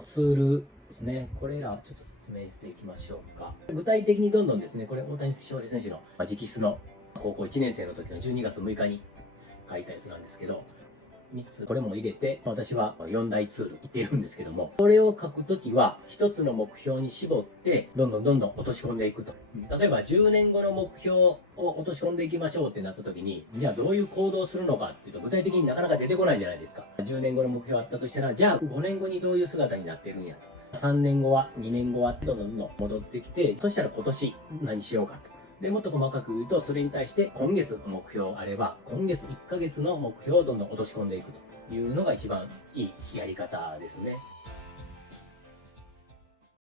ツールですね。これらちょっと説明していきましょうか。具体的にどんどんですね、これ大谷翔平選手の直筆の高校1年生の時の12月6日に書いたやつなんですけど、3つこれも入れて、私は4大ツール言っているんですけども、これを書くときは1つの目標に絞って、どんどん落とし込んでいくと。例えば10年後の目標を落とし込んでいきましょうってなったときに、じゃあどういう行動をするのかっていうと、具体的になかなか出てこないじゃないですか。10年後の目標あったとしたら、じゃあ5年後にどういう姿になってるんやと。3年後は、2年後は、どんどん戻ってきて、そしたら今年何しようかと。で、もっと細かく言うと、それに対して今月の目標あれば、今月1ヶ月の目標をどんどん落とし込んでいくというのが一番いいやり方ですね。